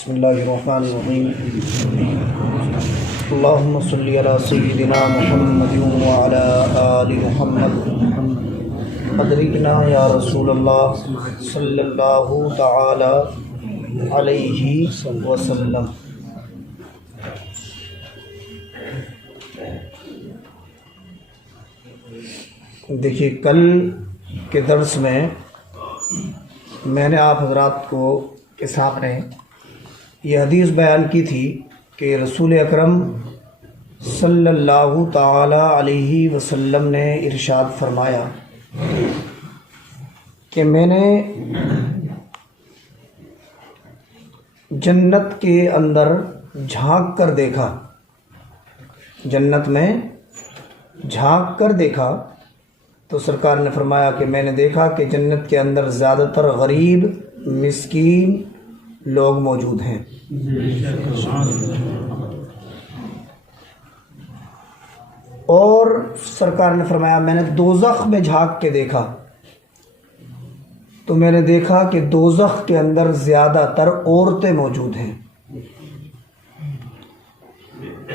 بسم اللہ الرحمن الرحیم اللہم صلی علی سیدنا محمد وعلی آل محمد ادرکنا یا رسول اللہ صلی اللہ تعالی علیہ وسلم۔ دیکھیے، کل کے درس میں نے آپ حضرات کے سامنے یہ حدیث بیان کی تھی کہ رسول اکرم صلی اللہ تعالی علیہ وسلم نے ارشاد فرمایا کہ میں نے جنت کے اندر جھانک کر دیکھا، جنت میں جھانک کر دیکھا تو سرکار نے فرمایا کہ میں نے دیکھا کہ جنت کے اندر زیادہ تر غریب مسکین لوگ موجود ہیں۔ اور سرکار نے فرمایا میں نے دوزخ میں جھانک کے دیکھا تو میں نے دیکھا کہ دوزخ کے اندر زیادہ تر عورتیں موجود ہیں۔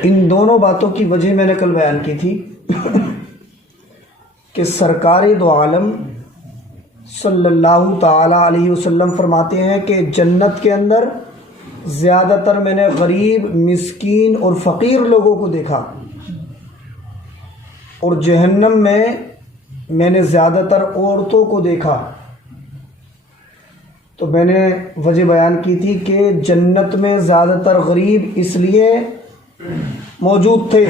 ان دونوں باتوں کی وجہ میں نے کل بیان کی تھی کہ سرکار دو عالم صلی اللہ تعالی علیہ وسلم فرماتے ہیں کہ جنت کے اندر زیادہ تر میں نے غریب مسکین اور فقیر لوگوں کو دیکھا، اور جہنم میں نے زیادہ تر عورتوں کو دیکھا۔ تو میں نے وجہ بیان کی تھی کہ جنت میں زیادہ تر غریب اس لیے موجود تھے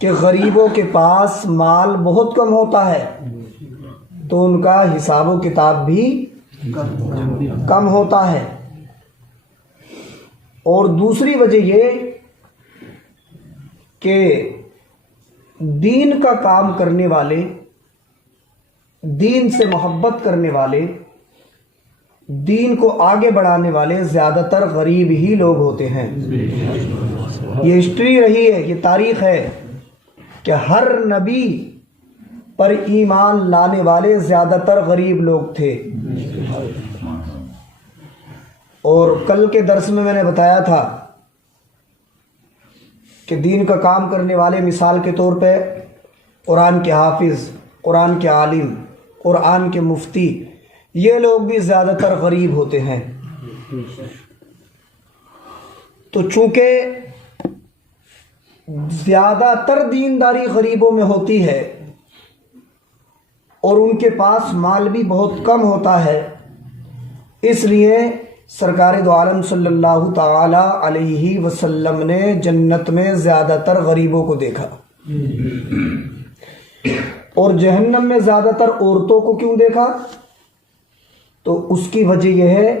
کہ غریبوں کے پاس مال بہت کم ہوتا ہے تو ان کا حساب و کتاب بھی کم ہوتا ہے، اور دوسری وجہ یہ کہ دین کا کام کرنے والے، دین سے محبت کرنے والے، دین کو آگے بڑھانے والے زیادہ تر غریب ہی لوگ ہوتے ہیں۔ یہ ہسٹری رہی ہے، یہ تاریخ ہے کہ ہر نبی پر ایمان لانے والے زیادہ تر غریب لوگ تھے۔ اور کل کے درس میں نے بتایا تھا کہ دین کا کام کرنے والے مثال کے طور پہ قرآن کے حافظ، قرآن کے عالم، قرآن کے مفتی، یہ لوگ بھی زیادہ تر غریب ہوتے ہیں۔ تو چونکہ زیادہ تر دینداری غریبوں میں ہوتی ہے اور ان کے پاس مال بھی بہت کم ہوتا ہے، اس لیے سرکار دو عالم صلی اللہ تعالی علیہ وسلم نے جنت میں زیادہ تر غریبوں کو دیکھا۔ اور جہنم میں زیادہ تر عورتوں کو کیوں دیکھا؟ تو اس کی وجہ یہ ہے،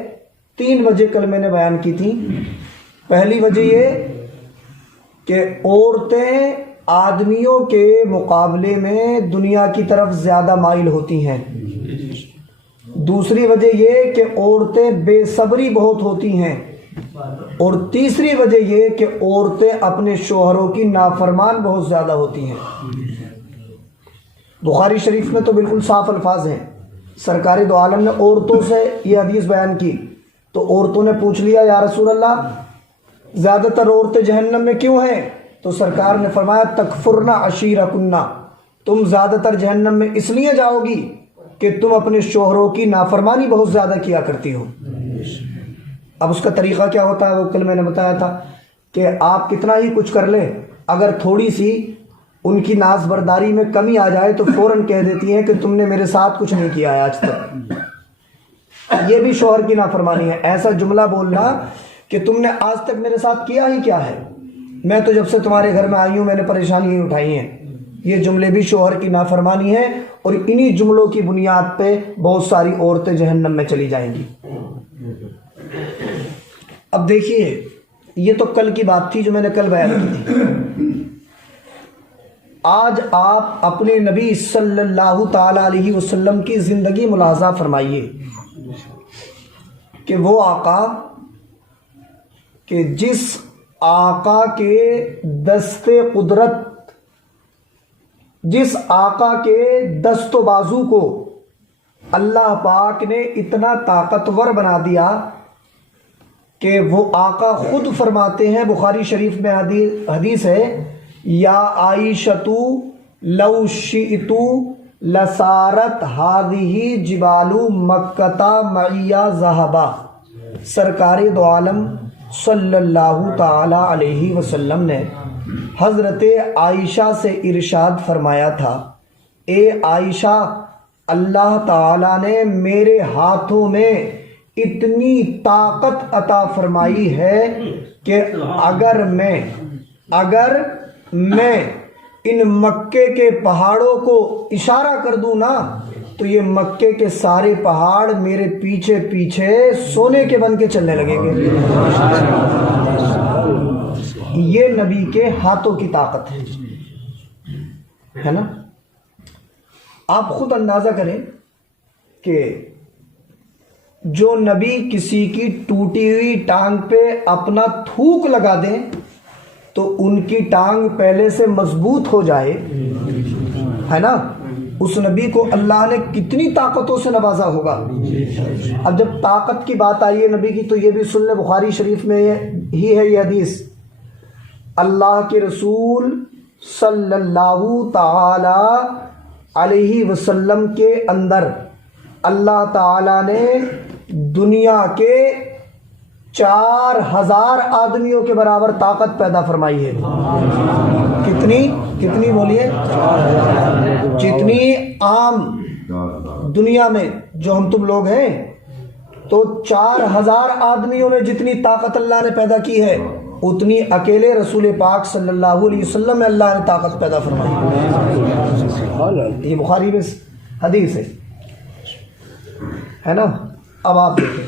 3 وجہ کل میں نے بیان کی تھی۔ پہلی وجہ یہ کہ عورتیں آدمیوں کے مقابلے میں دنیا کی طرف زیادہ مائل ہوتی ہیں۔ دوسری وجہ یہ کہ عورتیں بے صبری بہت ہوتی ہیں، اور تیسری وجہ یہ کہ عورتیں اپنے شوہروں کی نافرمان بہت زیادہ ہوتی ہیں۔ بخاری شریف میں تو بالکل صاف الفاظ ہیں، سرکار دو عالم نے عورتوں سے یہ حدیث بیان کی تو عورتوں نے پوچھ لیا یا رسول اللہ زیادہ تر عورتیں جہنم میں کیوں ہیں؟ تو سرکار نے فرمایا تکفرنا عشیرکننا، تم زیادہ تر جہنم میں اس لیے جاؤ گی کہ تم اپنے شوہروں کی نافرمانی بہت زیادہ کیا کرتی ہو۔ اب اس کا طریقہ کیا ہوتا ہے وہ کل میں نے بتایا تھا کہ آپ کتنا ہی کچھ کر لیں، اگر تھوڑی سی ان کی ناز برداری میں کمی آ جائے تو فوراً کہہ دیتی ہیں کہ تم نے میرے ساتھ کچھ نہیں کیا ہے آج تک۔ یہ بھی شوہر کی نافرمانی ہے، ایسا جملہ بولنا کہ تم نے آج تک میرے ساتھ کیا ہی کیا ہے، میں تو جب سے تمہارے گھر میں آئی ہوں میں نے پریشانی ہی اٹھائی ہیں۔ یہ جملے بھی شوہر کی نافرمانی ہے، اور انہی جملوں کی بنیاد پہ بہت ساری عورتیں جہنم میں چلی جائیں گی۔ اب دیکھیے، یہ تو کل کی بات تھی جو میں نے کل بیان کی تھی۔ آج آپ اپنے نبی صلی اللہ تعالی علیہ وسلم کی زندگی ملاحظہ فرمائیے کہ وہ آقا کہ جس آقا کے دست قدرت، جس آقا کے دست و بازو کو اللہ پاک نے اتنا طاقتور بنا دیا کہ وہ آقا خود فرماتے ہیں، بخاری شریف میں حدیث ہے، یا عائشۃ لو شئت لسارت ہذہ جبال مکہ معی ذہبا۔ سرکار دو عالم صلی اللہ تعالی علیہ وسلم نے حضرت عائشہ سے ارشاد فرمایا تھا، اے عائشہ، اللہ تعالیٰ نے میرے ہاتھوں میں اتنی طاقت عطا فرمائی ہے کہ اگر میں ان مکے کے پہاڑوں کو اشارہ کر دوں نا تو یہ مکے کے سارے پہاڑ میرے پیچھے پیچھے سونے کے بن کے چلنے لگیں گے۔ یہ نبی کے ہاتھوں کی طاقت ہے نا۔ آپ خود اندازہ کریں کہ جو نبی کسی کی ٹوٹی ہوئی ٹانگ پہ اپنا تھوک لگا دیں تو ان کی ٹانگ پہلے سے مضبوط ہو جائے، ہے نا، اس نبی کو اللہ نے کتنی طاقتوں سے نوازا ہوگا۔ اب جب طاقت کی بات آئی ہے نبی کی تو یہ بھی سن لیں، بخاری شریف میں ہی ہے یہ حدیث، اللہ کے رسول صلی اللہ تعالی علیہ وسلم کے اندر اللہ تعالیٰ نے دنیا کے 4000 آدمیوں کے برابر طاقت پیدا فرمائی ہے۔ کتنی بولیے؟ جتنی عام دنیا میں جو ہم تم لوگ ہیں، تو 4000 آدمیوں میں جتنی طاقت اللہ نے پیدا کی ہے اتنی اکیلے رسول پاک صلی اللہ علیہ وسلم میں اللہ نے طاقت پیدا فرمائی۔ یہ بخاری میں حدیث ہے نا۔ اب آپ دیکھیں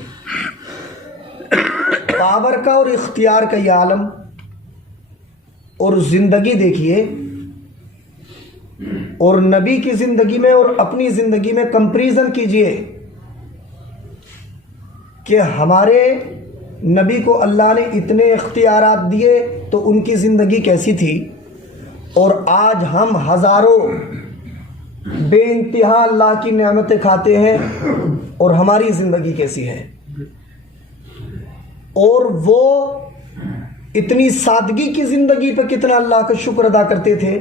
پاور کا اور اختیار کا یہ عالم، اور زندگی دیکھیے، اور نبی کی زندگی میں اور اپنی زندگی میں کمپیریزن کیجئے کہ ہمارے نبی کو اللہ نے اتنے اختیارات دیے تو ان کی زندگی کیسی تھی، اور آج ہم ہزاروں بے انتہا اللہ کی نعمتیں کھاتے ہیں اور ہماری زندگی کیسی ہے۔ اور وہ اتنی سادگی کی زندگی پہ کتنا اللہ کا شکر ادا کرتے تھے،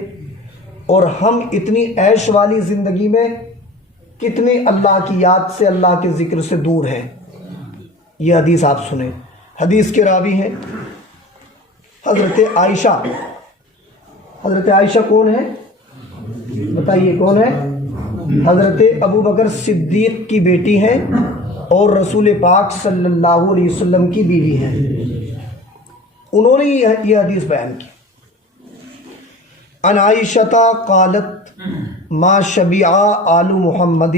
اور ہم اتنی عیش والی زندگی میں کتنے اللہ کی یاد سے، اللہ کے ذکر سے دور ہیں۔ یہ حدیث آپ سنیں، حدیث کے راوی ہیں حضرت عائشہ۔ حضرت عائشہ کون ہے بتائیے؟ کون ہے؟ حضرت ابو بکر صدیق کی بیٹی ہیں اور رسول پاک صلی اللہ علیہ وسلم کی بیوی ہیں۔ انہوں نے یہ حدیث بیان کی، ان عائشہ قالت ما شبع آل محمد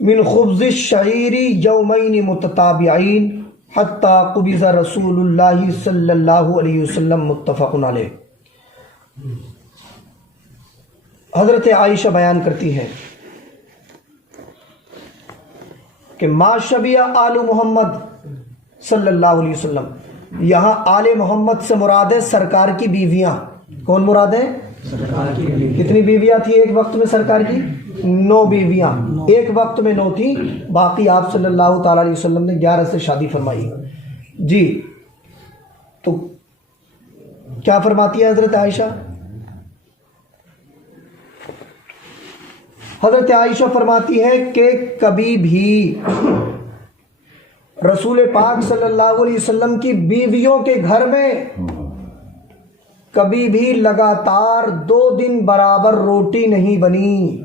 من خبز الشعیر یومین متتابعین حتی قبض رسول اللہ صلی اللہ علیہ وسلم، متفق علیہ۔ حضرت عائشہ بیان کرتی ہیں کہ ما شبع آل محمد صلی اللہ علیہ وسلم، یہاں آل محمد سے مراد ہے سرکار کی بیویاں۔ کون مراد ہے؟ کتنی بیویاں تھی ایک وقت میں سرکار کی؟ 9 بیویاں، ایک وقت میں 9 تھی، باقی آپ صلی اللہ تعالی علیہ وسلم نے 11 سے شادی فرمائی۔ جی تو کیا فرماتی ہے حضرت عائشہ؟ حضرت عائشہ فرماتی ہے کہ کبھی بھی رسول پاک صلی اللہ علیہ وسلم کی بیویوں کے گھر میں کبھی بھی لگاتار 2 دن برابر روٹی نہیں بنی۔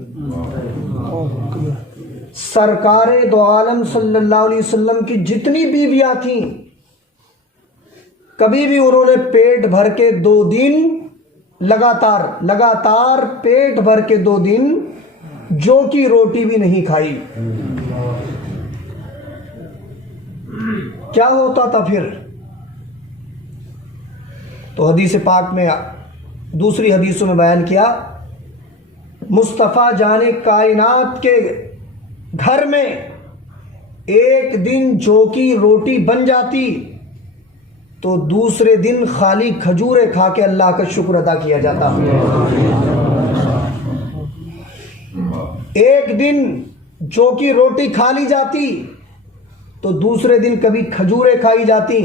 سرکار دو عالم صلی اللہ علیہ وسلم کی جتنی بیویاں تھیں کبھی بھی انہوں نے پیٹ بھر کے 2 دن لگاتار پیٹ بھر کے 2 دن جو کی روٹی بھی نہیں کھائی۔ کیا ہوتا تھا پھر؟ تو حدیث پاک میں دوسری حدیثوں میں بیان کیا، مصطفیٰ جان کائنات کے گھر میں ایک دن جو کی روٹی بن جاتی تو دوسرے دن خالی کھجوریں کھا کے اللہ کا شکر ادا کیا جاتا۔ ایک دن جو کی روٹی کھا لی جاتی تو دوسرے دن کبھی کھجوریں کھائی جاتی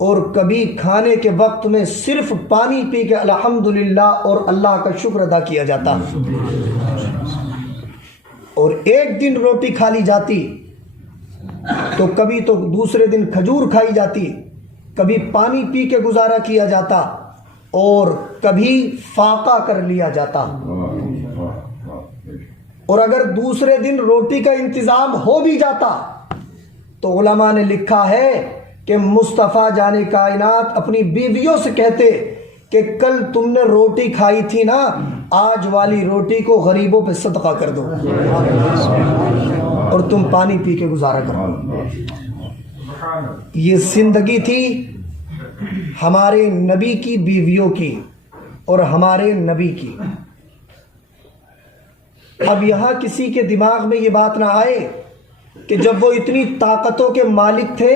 اور کبھی کھانے کے وقت میں صرف پانی پی کے الحمدللہ اور اللہ کا شکر ادا کیا جاتا، اور ایک دن روٹی کھا لی جاتی تو کبھی تو دوسرے دن کھجور کھائی جاتی، کبھی پانی پی کے گزارا کیا جاتا اور کبھی فاقہ کر لیا جاتا۔ اور اگر دوسرے دن روٹی کا انتظام ہو بھی جاتا تو علماء نے لکھا ہے کہ مصطفیٰ جان کائنات اپنی بیویوں سے کہتے کہ کل تم نے روٹی کھائی تھی نا، آج والی روٹی کو غریبوں پہ صدقہ کر دو اور تم پانی پی کے گزارا کرو۔ یہ زندگی تھی ہمارے نبی کی بیویوں کی اور ہمارے نبی کی۔ اب یہاں کسی کے دماغ میں یہ بات نہ آئے کہ جب وہ اتنی طاقتوں کے مالک تھے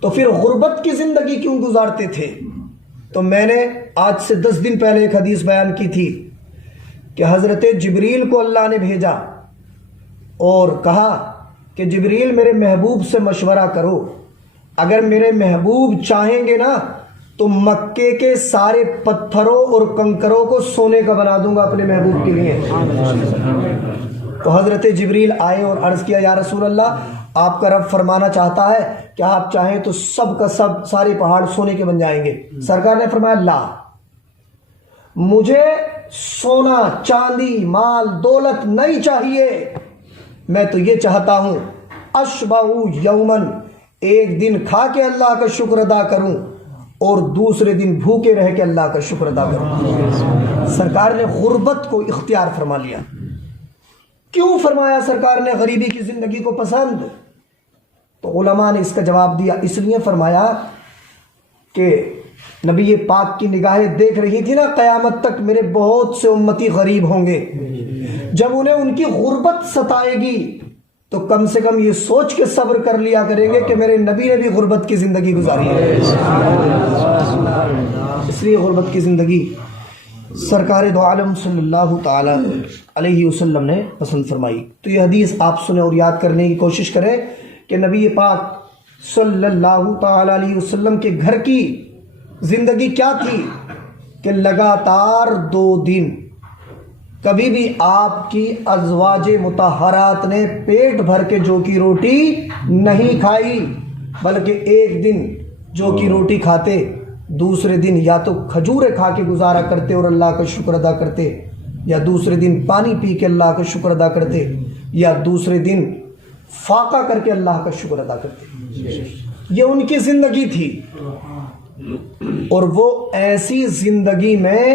تو پھر غربت کی زندگی کیوں گزارتے تھے۔ تو میں نے آج سے 10 دن پہلے ایک حدیث بیان کی تھی کہ حضرت جبریل کو اللہ نے بھیجا اور کہا کہ جبریل میرے محبوب سے مشورہ کرو، اگر میرے محبوب چاہیں گے نا تو مکے کے سارے پتھروں اور کنکروں کو سونے کا بنا دوں گا اپنے محبوب کے لیے۔ تو حضرت جبریل آئے اور عرض کیا یا رسول اللہ، آپ کا رب فرمانا چاہتا ہے کہ آپ چاہیں تو سب کا سب سارے پہاڑ سونے کے بن جائیں گے۔ سرکار نے فرمایا لا، مجھے سونا چاندی مال دولت نہیں چاہیے، میں تو یہ چاہتا ہوں اشبع یومن، ایک دن کھا کے اللہ کا شکر ادا کروں اور دوسرے دن بھوکے رہ کے اللہ کا شکر ادا کروں۔ سرکار نے غربت کو اختیار فرما لیا۔ کیوں فرمایا سرکار نے غریبی کی زندگی کو پسند؟ تو علماء نے اس کا جواب دیا، اس لیے فرمایا کہ نبی پاک کی نگاہیں دیکھ رہی تھی نا قیامت تک میرے بہت سے امتی غریب ہوں گے، جب انہیں ان کی غربت ستائے گی تو کم سے کم یہ سوچ کے صبر کر لیا کریں گے کہ میرے نبی نے بھی غربت کی زندگی گزاری ہے۔ اس لیے غربت کی زندگی سرکار دو عالم صلی اللہ تعالی علیہ وسلم نے پسند فرمائی۔ تو یہ حدیث آپ سنیں اور یاد کرنے کی کوشش کریں کہ نبی پاک صلی اللہ تعالی علیہ وسلم کے گھر کی زندگی کیا تھی کہ لگاتار 2 دن کبھی بھی آپ کی ازواج مطہرات نے پیٹ بھر کے جو کی روٹی نہیں کھائی، بلکہ ایک دن جو کی روٹی کھاتے، دوسرے دن یا تو کھجوریں کھا کے گزارا کرتے اور اللہ کا شکر ادا کرتے، یا دوسرے دن پانی پی کے اللہ کا شکر ادا کرتے، یا دوسرے دن فاقہ کر کے اللہ کا شکر ادا کرتے۔ یہ ان کی زندگی تھی، اور وہ ایسی زندگی میں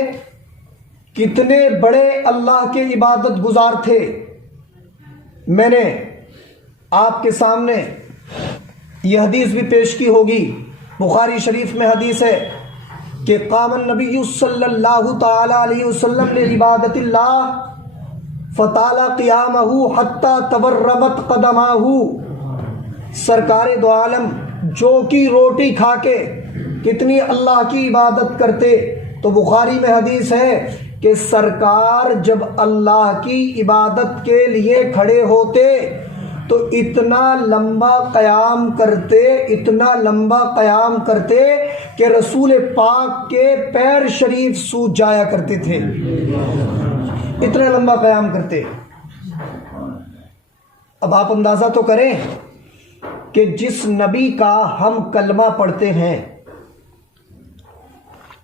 کتنے بڑے اللہ کے عبادت گزار تھے۔ میں نے آپ کے سامنے یہ حدیث بھی پیش کی ہوگی، بخاری شریف میں حدیث ہے کہ قام النبی صلی اللہ تعالی علیہ وسلم لعبادت اللہ فطال قیامہ حتی تورمت قدماہ۔ سرکار دو عالم جو کی روٹی کھا کے کتنی اللہ کی عبادت کرتے، تو بخاری میں حدیث ہے کہ سرکار جب اللہ کی عبادت کے لیے کھڑے ہوتے تو اتنا لمبا قیام کرتے، اتنا لمبا قیام کرتے کہ رسول پاک کے پیر شریف سوج جایا کرتے تھے، اتنا لمبا قیام کرتے۔ اب آپ اندازہ تو کریں کہ جس نبی کا ہم کلمہ پڑھتے ہیں،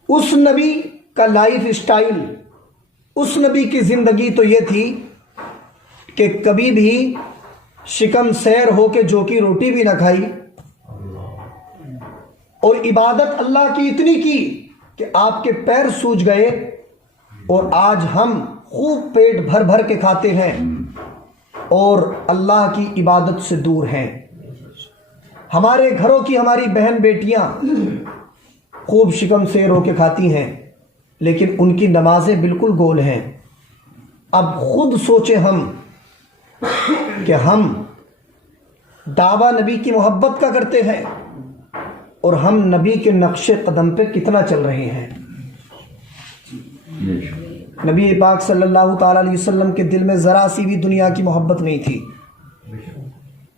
اس نبی کا لائف اسٹائل، اس نبی کی زندگی تو یہ تھی کہ کبھی بھی شکم سیر ہو کے جو کی روٹی بھی نہ کھائی، اور عبادت اللہ کی اتنی کی کہ آپ کے پیر سوج گئے، اور آج ہم خوب پیٹ بھر بھر کے کھاتے ہیں اور اللہ کی عبادت سے دور ہیں۔ ہمارے گھروں کی ہماری بہن بیٹیاں خوب شکم سیر ہو کے کھاتی ہیں، لیکن ان کی نمازیں بالکل گول ہیں۔ اب خود سوچیں ہم کہ ہم دعویٰ نبی کی محبت کا کرتے ہیں اور ہم نبی کے نقش قدم پہ کتنا چل رہے ہیں۔ نبی پاک صلی اللہ تعالی علیہ وسلم کے دل میں ذرا سی بھی دنیا کی محبت نہیں تھی،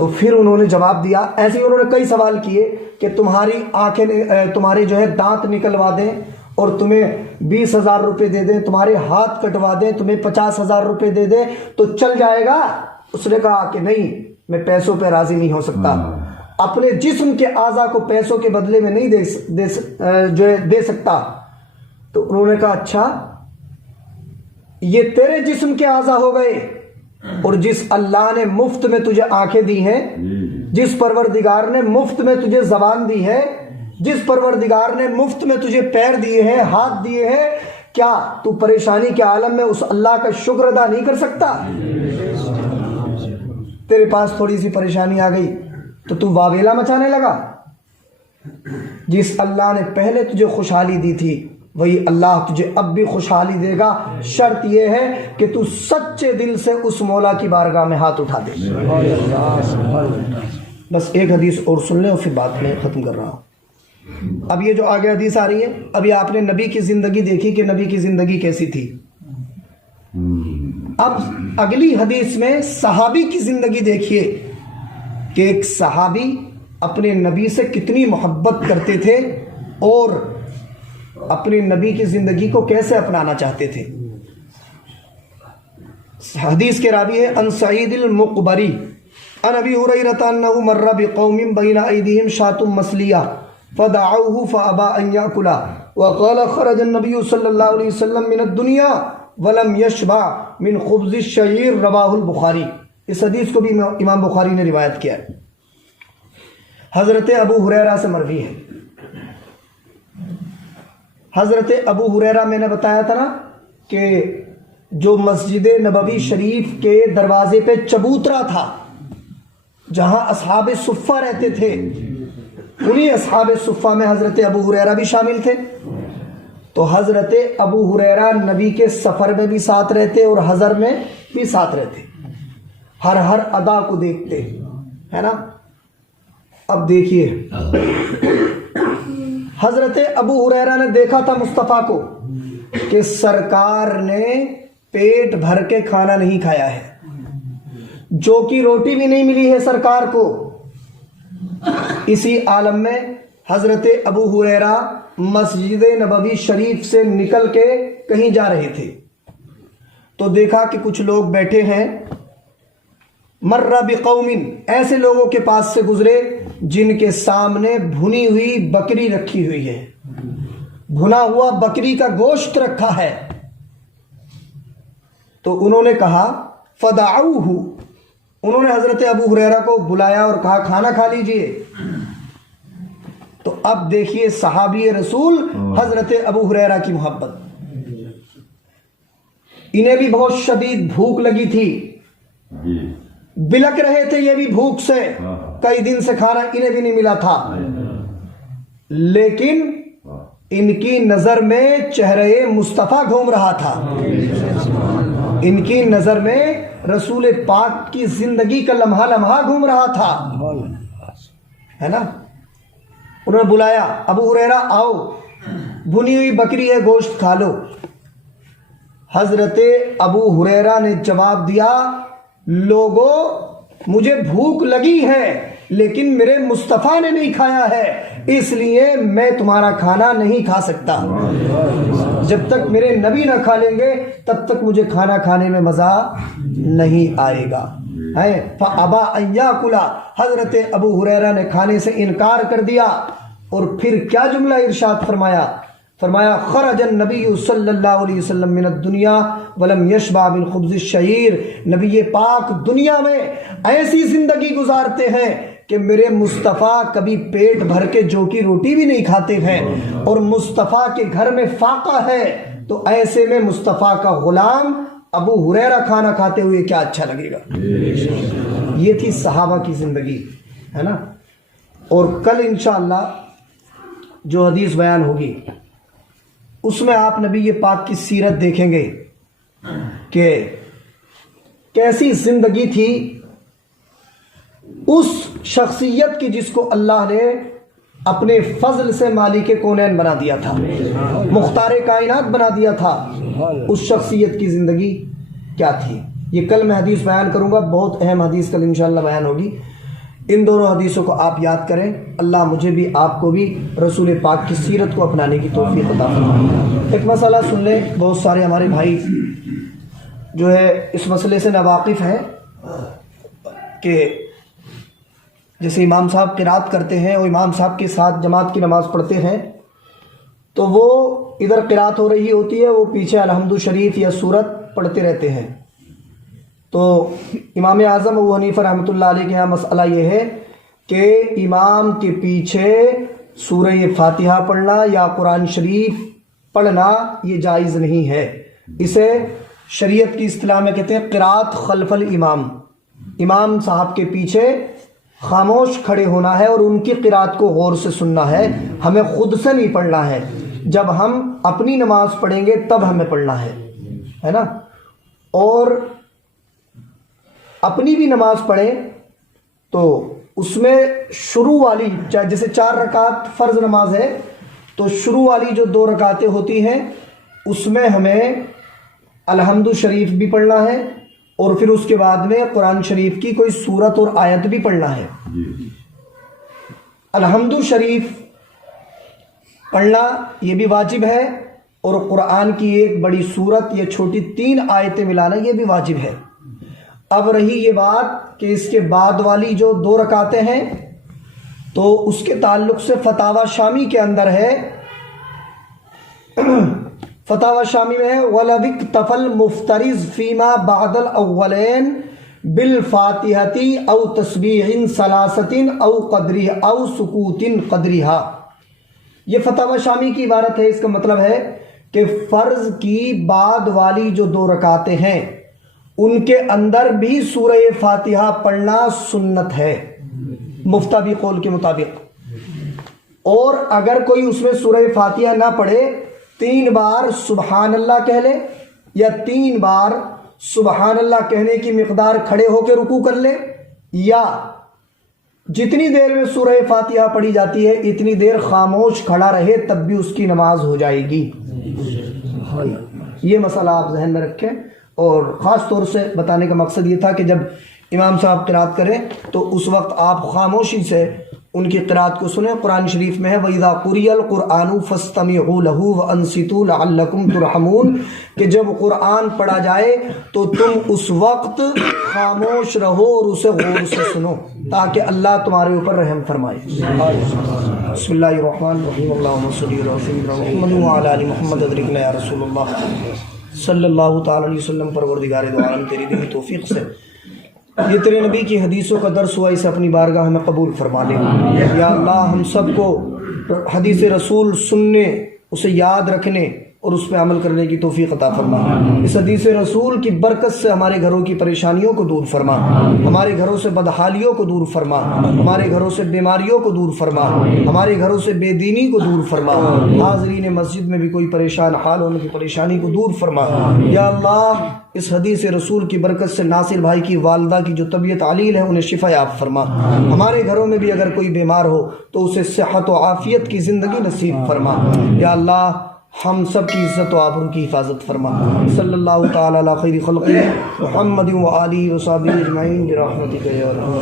تو پھر انہوں نے جواب دیا، ایسے ہی انہوں نے کئی سوال کیے کہ تمہاری آنکھیں تمہارے جو ہے دانت نکلوا دیں اور تمہیں 20,000 روپے دے دیں، تمہارے ہاتھ کٹوا دیں، تمہیں 50,000 روپے دے دیں تو چل جائے گا؟ اس نے کہا کہ نہیں، میں پیسوں پہ راضی نہیں ہو سکتا، اپنے جسم کے اعضاء کو پیسوں کے بدلے میں نہیں دے سکتا۔ تو انہوں نے کہا اچھا، یہ تیرے جسم کے اعضاء ہو گئے، اور جس اللہ نے مفت میں تجھے آنکھیں دی ہیں، جس پروردگار نے مفت میں تجھے زبان دی ہے، جس پروردگار نے مفت میں تجھے پیر دیے ہیں، ہاتھ دیے ہیں، کیا تو پریشانی کے عالم میں اس اللہ کا شکر ادا نہیں کر سکتا؟ تیرے پاس تھوڑی سی پریشانی آ گئی تو تو واویلا مچانے لگا؟ جس اللہ نے پہلے تجھے خوشحالی دی تھی وہی اللہ تجھے اب بھی خوشحالی دے گا، شرط یہ ہے کہ تو سچے دل سے اس مولا کی بارگاہ میں ہاتھ اٹھا دے۔ بس ایک حدیث اور سن لیں اور پھر بات میں ختم کر رہا ہوں۔ اب یہ جو آگے حدیث آ رہی ہے، ابھی آپ نے نبی کی زندگی دیکھی کہ نبی کی زندگی کیسی تھی، اب اگلی حدیث میں صحابی کی زندگی دیکھیے کہ ایک صحابی اپنے نبی سے کتنی محبت کرتے تھے اور اپنے نبی کی زندگی کو کیسے اپنانا چاہتے تھے۔ حدیث کے راوی ہے ان سعید المقبری ان ابی ہریرہ انہ مر بقوم بین ایدیہم شاۃ مسلیہ فدعوه فابى ان یاکلا وقال خرج النبی صلی اللہ علیہ وسلم من الدنیا ولم یشبع من خبز الشعیر، رواہ البخاری۔ اس حدیث کو بھی امام بخاری نے روایت کیا ہے، حضرت ابو ہریرہ سے مروی ہے۔ حضرت ابو ہریرہ میں نے بتایا تھا نا کہ جو مسجد نبوی شریف کے دروازے پہ چبوترا تھا جہاں اصحاب صفہ رہتے تھے، انہی اصحاب صفہ میں حضرت ابو ہریرہ بھی شامل تھے۔ تو حضرت ابو ہریرہ نبی کے سفر میں بھی ساتھ رہتے اور حضر میں بھی ساتھ رہتے، ہر ادا کو دیکھتے، ہے نا۔ اب دیکھیے، حضرت ابو ہریرہ نے دیکھا تھا مصطفیٰ کو کہ سرکار نے پیٹ بھر کے کھانا نہیں کھایا ہے، جو کی روٹی بھی نہیں ملی ہے سرکار کو۔ اسی عالم میں حضرت ابو ہریرہ مسجد نبوی شریف سے نکل کے کہیں جا رہے تھے تو دیکھا کہ کچھ لوگ بیٹھے ہیں، مر بقوم، ایسے لوگوں کے پاس سے گزرے جن کے سامنے بھنی ہوئی بکری رکھی ہوئی ہے، بھنا ہوا بکری کا گوشت رکھا ہے۔ تو انہوں نے کہا فدعوه، انہوں نے حضرت ابو ہریرہ کو بلایا اور کہا کھانا کھا لیجئے۔ تو اب دیکھیے صحابی رسول حضرت ابو ہریرہ کی محبت، انہیں بھی بہت شدید بھوک لگی تھی، بلک رہے تھے یہ بھی بھوک سے، کئی دن سے کھانا انہیں بھی نہیں ملا تھا، لیکن ان کی نظر میں چہرے مصطفیٰ گھوم رہا تھا، ان کی نظر میں رسول پاک کی زندگی کا لمحہ لمحہ گھوم رہا تھا، ہے نا۔ انہوں نے بلایا ابو ہریرہ آؤ، بھنی ہوئی بکری ہے، گوشت کھا لو۔ حضرت ابو ہریرہ نے جواب دیا لوگو مجھے بھوک لگی ہے لیکن میرے مصطفیٰ نے نہیں کھایا ہے، اس لیے میں تمہارا کھانا نہیں کھا سکتا، جب تک میرے نبی نہ کھا لیں گے تب تک مجھے کھانا کھانے میں مزہ نہیں آئے گا۔ فَأَبَا أَن يَأْكُلَ، حضرت ابو ہریرہ نے کھانے سے انکار کر دیا، اور پھر کیا جملہ ارشاد فرمایا خرج النبی صلی اللہ علیہ وسلم من الدنیا ولم یشبع من خبز الشعیر، نبی پاک دنیا میں ایسی زندگی گزارتے ہیں کہ میرے مصطفیٰ کبھی پیٹ بھر کے جو کی روٹی بھی نہیں کھاتے ہیں، اور مصطفیٰ کے گھر میں فاقہ ہے، تو ایسے میں مصطفیٰ کا غلام ابو ہریرہ کھانا کھاتے ہوئے کیا اچھا لگے گا۔ یہ تھی صحابہ کی زندگی، ہے نا۔ اور کل انشاءاللہ جو حدیث بیان ہوگی اس میں آپ نبی پاک کی سیرت دیکھیں گے کہ کیسی زندگی تھی اس شخصیت کی جس کو اللہ نے اپنے فضل سے مالک کونین بنا دیا تھا، مختار کائنات بنا دیا تھا۔ اس شخصیت کی زندگی کیا تھی، یہ کل میں حدیث بیان کروں گا، بہت اہم حدیث کل انشاءاللہ بیان ہوگی۔ ان دونوں حدیثوں کو آپ یاد کریں. اللہ مجھے بھی آپ کو بھی رسول پاک کی سیرت کو اپنانے کی توفیق عطا فرمائے. ایک مسئلہ سن لیں. بہت سارے ہمارے بھائی جو ہے اس مسئلے سے ناواقف ہیں کہ جیسے امام صاحب قرات کرتے ہیں اور امام صاحب کے ساتھ جماعت کی نماز پڑھتے ہیں تو وہ ادھر قرات ہو رہی ہوتی ہے، وہ پیچھے الحمد شریف یا سورت پڑھتے رہتے ہیں. تو امام اعظم ابو حنیفہ رحمۃ اللہ علیہ کے یہاں مسئلہ یہ ہے کہ امام کے پیچھے سورہ فاتحہ پڑھنا یا قرآن شریف پڑھنا یہ جائز نہیں ہے. اسے شریعت کی اصطلاح میں کہتے ہیں قرات خلف الامام. امام صاحب کے پیچھے خاموش کھڑے ہونا ہے اور ان کی قرات کو غور سے سننا ہے. ہمیں خود سے نہیں پڑھنا ہے. جب ہم اپنی نماز پڑھیں گے تب ہمیں پڑھنا ہے نا. اور اپنی بھی نماز پڑھیں تو اس میں شروع والی جیسے 4 رکعت فرض نماز ہے تو شروع والی جو 2 رکعتیں ہوتی ہیں اس میں ہمیں الحمد شریف بھی پڑھنا ہے اور پھر اس کے بعد میں قرآن شریف کی کوئی سورت اور آیت بھی پڑھنا ہے. الحمد شریف پڑھنا یہ بھی واجب ہے اور قرآن کی ایک بڑی سورت یا چھوٹی 3 آیتیں ملانا یہ بھی واجب ہے. اب رہی یہ بات کہ اس کے بعد والی جو 2 رکعتیں ہیں تو اس کے تعلق سے فتاوی شامی کے اندر ہے. فتاوی شامی میں ہے وَلَوِ اكْتَفَى الْمُفْتَرِضُ فِيمَا بَعْدَ الْأَوَّلَيْنِ بِالْفَاتِحَةِ أَوْ تَسْبِيحٍ ثَلَاثَةٍ أَوْ قَدْرِهَا أَوْ سُكُوتٍ قَدْرِهَا. یہ فتاوی شامی کی عبارت ہے. اس کا مطلب ہے کہ فرض کی بعد والی جو 2 رکعتیں ہیں ان کے اندر بھی سورہ فاتحہ پڑھنا سنت ہے مفتابی قول کے مطابق. اور اگر کوئی اس میں سورہ فاتحہ نہ پڑھے 3 بار سبحان اللہ کہہ لے یا 3 بار سبحان اللہ کہنے کی مقدار کھڑے ہو کے رکوع کر لے یا جتنی دیر میں سورہ فاتحہ پڑھی جاتی ہے اتنی دیر خاموش کھڑا رہے تب بھی اس کی نماز ہو جائے گی. یہ مسئلہ آپ ذہن میں رکھیں. اور خاص طور سے بتانے کا مقصد یہ تھا کہ جب امام صاحب قرات کریں تو اس وقت آپ خاموشی سے ان کی قرات کو سنیں. قرآن شریف میں ہے وَإِذَا قُرِئَ الْقُرْآنُ فَاسْتَمِعُوا لَهُ وَأَنصِتُوا لَعَلَّكُمْ تُرْحَمُونَ کہ جب قرآن پڑھا جائے تو تم اس وقت خاموش رہو اور اسے غور سے سنو تاکہ اللہ تمہارے اوپر رحم فرمائے. بسم اللہ الرحمن الرحیم. اللہم صلی علی سیدنا محمد وعلی آل محمد ادرکنا یا رسول اللہ صلی اللہ تعالی علیہ وسلم. پروردگار دو عالم تیری دی توفیق سے یہ تیرے نبی کی حدیثوں کا درس ہوا اسے اپنی بارگاہ میں قبول فرما لے. یا اللہ ہم سب کو حدیث رسول سننے اسے یاد رکھنے اور اس پہ عمل کرنے کی توفیق عطا فرما. اس حدیث رسول کی برکت سے ہمارے گھروں کی پریشانیوں کو دور فرما, ہمارے گھروں سے بدحالیوں کو دور فرما, ہمارے گھروں سے بیماریوں کو دور فرما, ہمارے گھروں سے بے دینی کو دور فرما, حاضرین مسجد میں بھی کوئی پریشان حال ہونے کی پریشانی کو دور فرما. یا اللہ اس حدیث رسول کی برکت سے ناصر بھائی کی والدہ کی جو طبیعت علیل ہے انہیں شفا یاب فرما. ہمارے گھروں میں بھی اگر کوئی بیمار ہو تو اسے صحت و عافیت کی زندگی نصیب فرما. یا اللہ ہم سب کی عزت و آبرو کی حفاظت فرما. صلی اللہ تعالی علی خیر خلقہ محمد و آلہ و صحبہ اجمعین برحمتک یا ارحم